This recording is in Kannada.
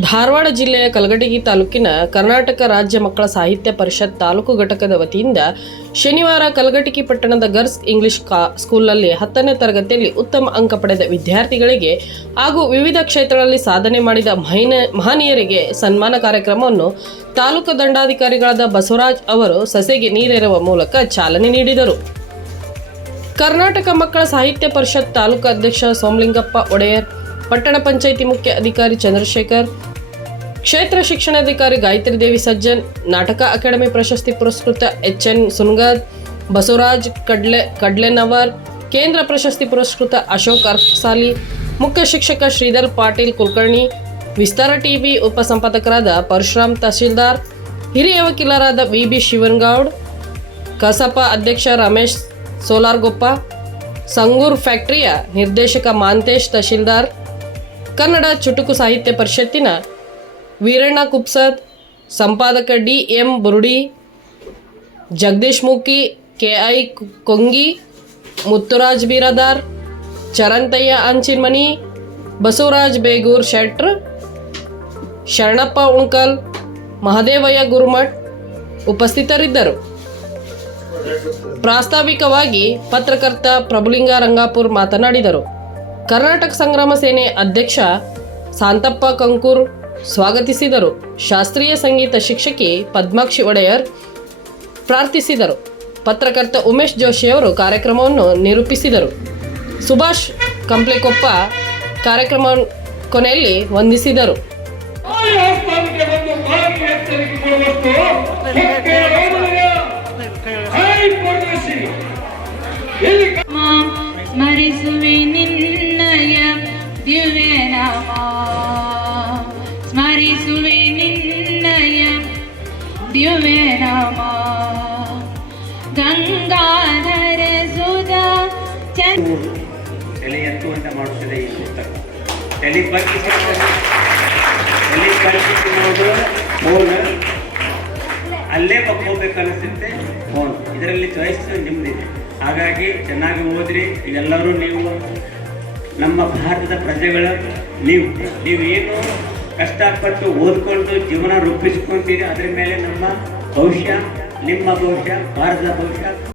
ಧಾರವಾಡ ಜಿಲ್ಲೆಯ ಕಲಘಟಗಿ ತಾಲೂಕಿನ ಕರ್ನಾಟಕ ರಾಜ್ಯ ಮಕ್ಕಳ ಸಾಹಿತ್ಯ ಪರಿಷತ್ ತಾಲೂಕು ಘಟಕದ ವತಿಯಿಂದ ಶನಿವಾರ ಕಲಘಟಗಿ ಪಟ್ಟಣದ ಗರ್ಲ್ಸ್ ಇಂಗ್ಲಿಷ್ ಕಾ, ಸ್ಕೂಲ್ನಲ್ಲಿ ಹತ್ತನೇ ತರಗತಿಯಲ್ಲಿ ಉತ್ತಮ ಅಂಕ ಪಡೆದ ವಿದ್ಯಾರ್ಥಿಗಳಿಗೆ ಹಾಗೂ ವಿವಿಧ ಕ್ಷೇತ್ರಗಳಲ್ಲಿ ಸಾಧನೆ ಮಾಡಿದ ಮಹಿನ, ಮಹನೀಯರಿಗೆ ಸನ್ಮಾನ ಕಾರ್ಯಕ್ರಮವನ್ನು ತಾಲೂಕು ದಂಡಾಧಿಕಾರಿಗಳಾದ ಬಸವರಾಜ್ ಅವರು ಸಸೆಗೆ ನೀರೆರುವ ಮೂಲಕ ಚಾಲನೆ ನೀಡಿದರು. ಕರ್ನಾಟಕ ಮಕ್ಕಳ ಸಾಹಿತ್ಯ ಪರಿಷತ್ ತಾಲೂಕು ಅಧ್ಯಕ್ಷ ಸೋಮಲಿಂಗಪ್ಪ ಒಡೆಯರ್ ಪಟ್ಟಣ ಪಂಚಾಯಿತಿ ಮುಖ್ಯ ಅಧಿಕಾರಿ ಚಂದ್ರಶೇಖರ್, ಕ್ಷೇತ್ರ ಶಿಕ್ಷಣಾಧಿಕಾರಿ ಗಾಯತ್ರಿ ದೇವಿ ಸಜ್ಜನ್, ನಾಟಕ ಅಕಾಡೆಮಿ ಪ್ರಶಸ್ತಿ ಪುರಸ್ಕೃತ ಎಚ್ ಎನ್ ಸುನ್ಗರ್, ಬಸವರಾಜ್ ಕಡ್ಲೆ, ಕಡ್ಲೆನವರ್, ಕೇಂದ್ರ ಪ್ರಶಸ್ತಿ ಪುರಸ್ಕೃತ ಅಶೋಕ್ ಅರ್ಸಾಲಿ ಮುಖ್ಯ ಶಿಕ್ಷಕ ಶ್ರೀಧರ್ ಪಾಟೀಲ್ ಕುಲಕರ್ಣಿ, ವಿಸ್ತಾರ ಟಿವಿ ಉಪಸಂಪಾದಕರಾದ ಪರಶುರಾಮ್ ತಹಸೀಲ್ದಾರ್, ಹಿರಿಯ ವಕೀಲರಾದ ವಿ ಬಿ ಶಿವನ್ಗೌಡ್, ಕಸಪ ಅಧ್ಯಕ್ಷ ರಮೇಶ್ ಸೋಲಾರ್ಗೊಪ್ಪ, ಸಂಗೂರ್ ಫ್ಯಾಕ್ಟರಿಯ ನಿರ್ದೇಶಕ ಮಾಂತೇಶ್ ತಹಶೀಲ್ದಾರ್ ಕನ್ನಡ ಚುಟುಕು ಸಾಹಿತ್ಯ ಪರಿಷತ್ತಿನ ವೀರಣ್ಣ ಕುಪ್ಸತ್ ಸಂಪಾದಕ D M Burudi, Jagadish Mukhi K I Kongi, Mutturaj Biradar, Charantayya Anchinmani, Basavaraj Begur Shettar, Sharanappa Unakal, Mahadevaiah Gurumath ಉಪಸ್ಥಿತರಿದ್ದರು. ಪ್ರಾಸ್ತಾವಿಕವಾಗಿ ಪತ್ರಕರ್ತ ಪ್ರಭುಲಿಂಗ ರಂಗಾಪುರ್ ಮಾತನಾಡಿದರು. ಕರ್ನಾಟಕ ಸಂಗ್ರಾಮ ಸೇನೆ ಅಧ್ಯಕ್ಷ ಸಾಂತಪ್ಪ ಕಂಕೂರ್ ಸ್ವಾಗತಿಸಿದರು. ಶಾಸ್ತ್ರೀಯ ಸಂಗೀತ ಶಿಕ್ಷಕಿ ಪದ್ಮಾಕ್ಷಿ ಒಡೆಯರ್ ಪ್ರಾರ್ಥಿಸಿದರು. ಪತ್ರಕರ್ತ ಉಮೇಶ್ ಜೋಶಿಯವರು ಕಾರ್ಯಕ್ರಮವನ್ನು ನಿರೂಪಿಸಿದರು. ಸುಭಾಷ್ ಕಂಪ್ಲೆಕೊಪ್ಪ ಕಾರ್ಯಕ್ರಮ ಕೊನೆಯಲ್ಲಿ ವಂದಿಸಿದರು. ತಾಯಿ ನಾಮ ಸ್ಮರಿಸುವೆ ನಿನ್ನಯ. ದಿವೆ ನಾಮ ಗಂಗಾಧರ ಸುಧಾ ಚಂದ್ರ ತಲೆ ಎತ್ತುವಂತೆ ಮಾಡುತ್ತದೆ ಅಲ್ಲೇ ಬಗ್ಕೋಬೇಕು ಅನಿಸುತ್ತೆ ಫೋನ್ ಇದರಲ್ಲಿ ಚಾಯ್ಸ್ ನಿಮ್ಮದಿದೆ ಹಾಗಾಗಿ ಚೆನ್ನಾಗಿ ಓದ್ರಿ. ಇದೆಲ್ಲರೂ ನೀವು ನಮ್ಮ ಭಾರತದ ಪ್ರಜೆಗಳ ನೀವು. ನೀವೇನು ಕಷ್ಟಪಟ್ಟು ಓದ್ಕೊಂಡು ಜೀವನ ರೂಪಿಸ್ಕೊಂತೀರಿ, ಅದರ ಮೇಲೆ ನಮ್ಮ ಭವಿಷ್ಯ, ನಿಮ್ಮ ಭವಿಷ್ಯ, ಭಾರತದ ಭವಿಷ್ಯ.